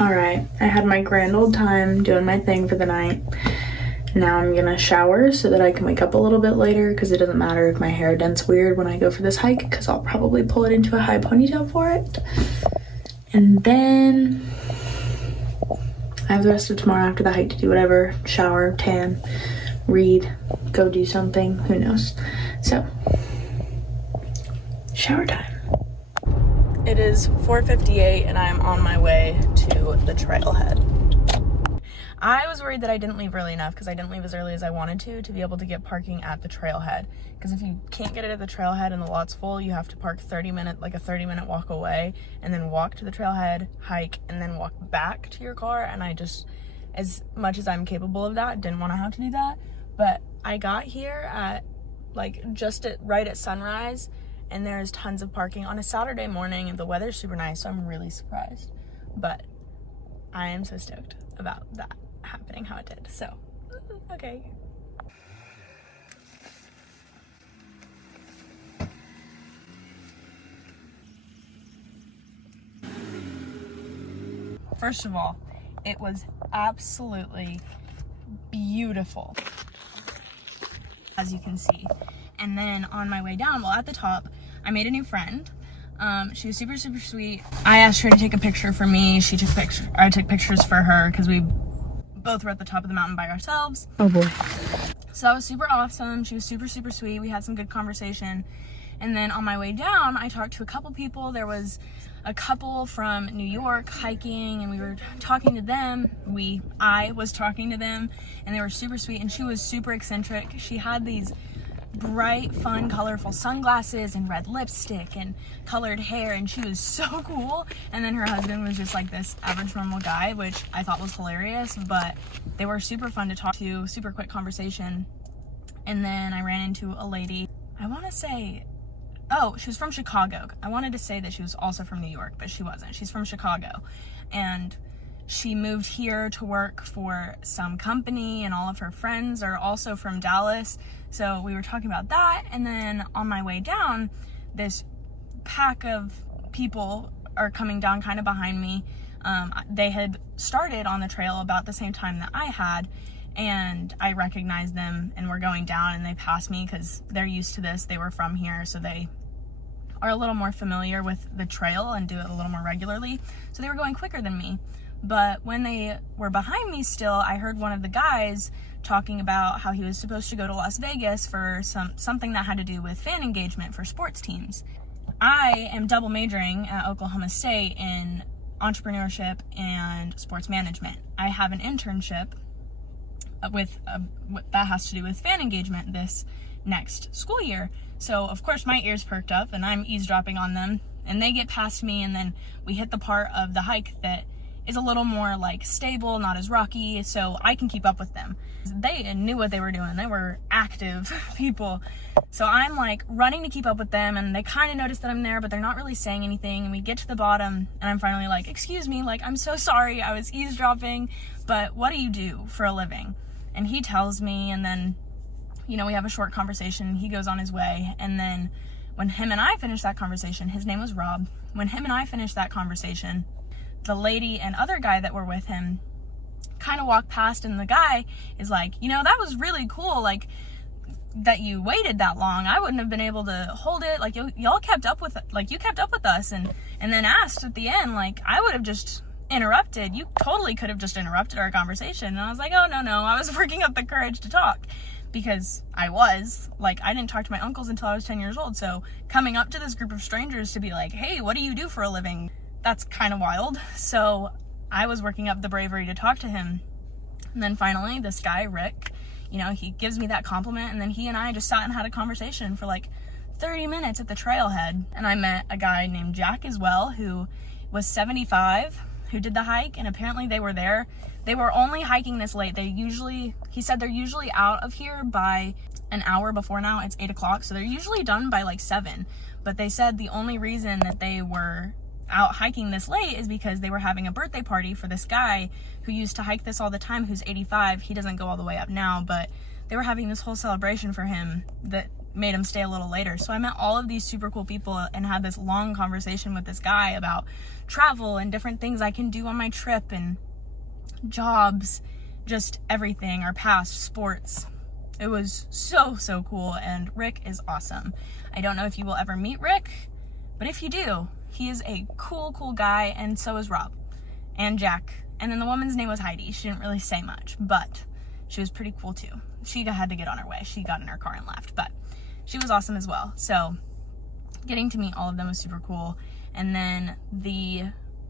All right, I had my grand old time doing my thing for the night. Now I'm gonna shower so that I can wake up a little bit later, because it doesn't matter if my hair dents weird when I go for this hike, because I'll probably pull it into a high ponytail for it. And then I have the rest of tomorrow after the hike to do whatever, shower, tan, read, go do something, who knows. So, shower time. It is 4:58 and I am on my way to the trailhead. I was worried that I didn't leave early enough, because I didn't leave as early as I wanted to be able to get parking at the trailhead. Because if you can't get it at the trailhead and the lot's full, you have to park 30-minute walk away, and then walk to the trailhead, hike, and then walk back to your car. And I just, as much as I'm capable of that, didn't want to have to do that. But I got here at right at sunrise, and there's tons of parking on a Saturday morning, and the weather's super nice, so I'm really surprised. But I am so stoked about that happening how it did. So, okay. First of all, it was absolutely beautiful, as you can see. And then on my way down, at the top, I made a new friend. She was super, super sweet. I asked her to take a picture for me. I took pictures for her, because we both were at the top of the mountain by ourselves. Oh boy. So that was super awesome. She was super, super sweet. We had some good conversation. And then on my way down, I talked to a couple people. There was a couple from New York hiking, and we were talking to them. I was talking to them, and they were super sweet, and she was super eccentric. She had these bright, fun, colorful sunglasses and red lipstick and colored hair, and she was so cool. And then her husband was just like this average normal guy, which I thought was hilarious, but they were super fun to talk to, super quick conversation. And then I ran into a lady, I want to say, oh, she was from Chicago. I wanted to say that she was also from New York, but she wasn't. She's from Chicago, and she moved here to work for some company, and all of her friends are also from Dallas. So we were talking about that, and then on my way down, this pack of people are coming down kind of behind me. They had started on the trail about the same time that I had, and I recognized them, and we're going down, and they passed me because they're used to this. They were from here, so they are a little more familiar with the trail and do it a little more regularly. So they were going quicker than me. But when they were behind me still, I heard one of the guys talking about how he was supposed to go to Las Vegas for something that had to do with fan engagement for sports teams. I am double majoring at Oklahoma State in entrepreneurship and sports management. I have an internship that has to do with fan engagement this next school year. So of course my ears perked up, and I'm eavesdropping on them, and they get past me, and then we hit the part of the hike that is a little more like stable, not as rocky, so I can keep up with them. They knew what they were doing. They were active people. So I'm like running to keep up with them, and they kind of notice that I'm there, but they're not really saying anything. And we get to the bottom, and I'm finally like, excuse me, like, I'm so sorry, I was eavesdropping, but what do you do for a living? And he tells me, and then, we have a short conversation. He goes on his way, and then when him and I finished that conversation, his name was Rob. When him and I finished that conversation, the lady and other guy that were with him kind of walked past, and the guy is like, that was really cool, like, that you waited that long. I wouldn't have been able to hold it. Like, y'all kept up with it. Like, you kept up with us, and then asked at the end, like, I would have just interrupted. You totally could have just interrupted our conversation. And I was like, oh, no, I was working up the courage to talk, because I didn't talk to my uncles until I was 10 years old. So coming up to this group of strangers to be like, hey, what do you do for a living? That's kind of wild. So I was working up the bravery to talk to him. And then finally, this guy, Rick, he gives me that compliment, and then he and I just sat and had a conversation for like 30 minutes at the trailhead. And I met a guy named Jack as well, who was 75, who did the hike, and apparently they were there. They were only hiking this late. He said they're usually out of here by an hour before now. It's 8 o'clock, so they're usually done by like 7. But they said the only reason that they were out hiking this late is because they were having a birthday party for this guy who used to hike this all the time, who's 85. He doesn't go all the way up now, but they were having this whole celebration for him that made him stay a little later. So I met all of these super cool people and had this long conversation with this guy about travel and different things I can do on my trip and jobs, just everything, our past, sports. It was so cool, and Rick is awesome. I don't know if you will ever meet Rick, but if you do, he is a cool guy, and so is Rob and Jack. And then the woman's name was Heidi. She didn't really say much, but she was pretty cool too. She had to get on her way. She got in her car and left, but she was awesome as well. So getting to meet all of them was super cool. And then the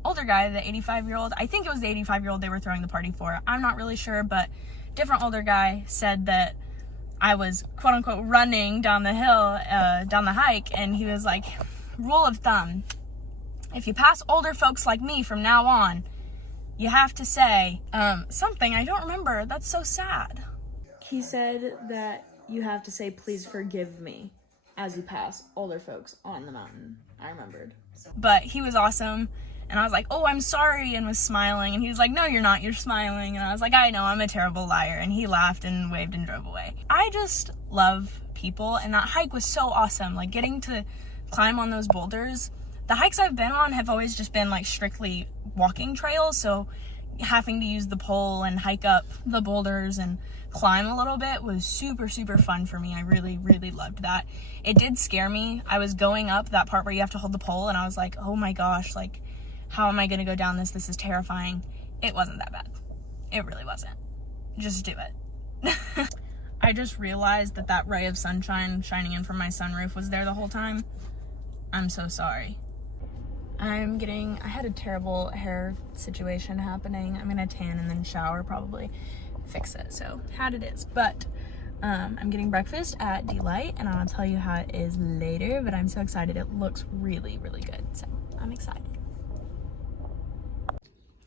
older guy, the 85-year-old, I think it was the 85-year-old they were throwing the party for. I'm not really sure, but different older guy said that I was quote unquote running down the hill, down the hike, and he was like, rule of thumb, if you pass older folks like me from now on, you have to say something. I don't remember. That's so sad. He said that you have to say, please forgive me, as you pass older folks on the mountain. I remembered. But he was awesome. And I was like, oh, I'm sorry, and was smiling. And he was like, no, you're not, you're smiling. And I was like, I know, I'm a terrible liar. And he laughed and waved and drove away. I just love people, and that hike was so awesome. Like, getting to climb on those boulders. The hikes I've been on have always just been like strictly walking trails, so having to use the pole and hike up the boulders and climb a little bit was super fun for me. I really loved that. It did scare me. I was going up that part where you have to hold the pole, and I was like, oh my gosh, like, how am I gonna go down this? This is terrifying. It wasn't that bad. It really wasn't. Just do it. I just realized that that ray of sunshine shining in from my sunroof was there the whole time. I'm so sorry. I had a terrible hair situation happening. I'm gonna tan and then shower, probably fix it. So, how it is. But I'm getting breakfast at Delight, and I'll tell you how it is later, but I'm so excited. It looks really good. So, I'm excited.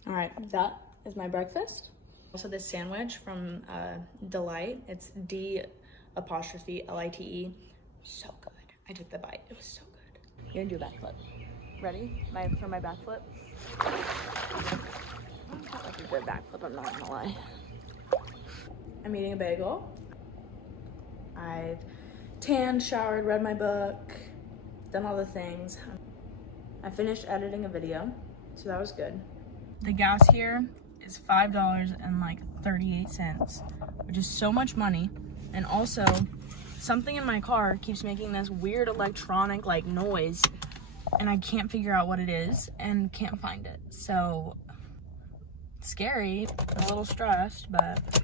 All right, that is my breakfast. Also, this sandwich from Delight. It's D''Lite. So good. I took the bite. It was so good. You're gonna do a backflip. Ready? For my backflip? Not like a good backflip, I'm not gonna lie. I'm eating a bagel. I've tanned, showered, read my book, done all the things. I finished editing a video, so that was good. The gas here is $5.38, which is so much money. And also, something in my car keeps making this weird electronic like noise, and I can't figure out what it is and can't find it. So, scary, a little stressed, but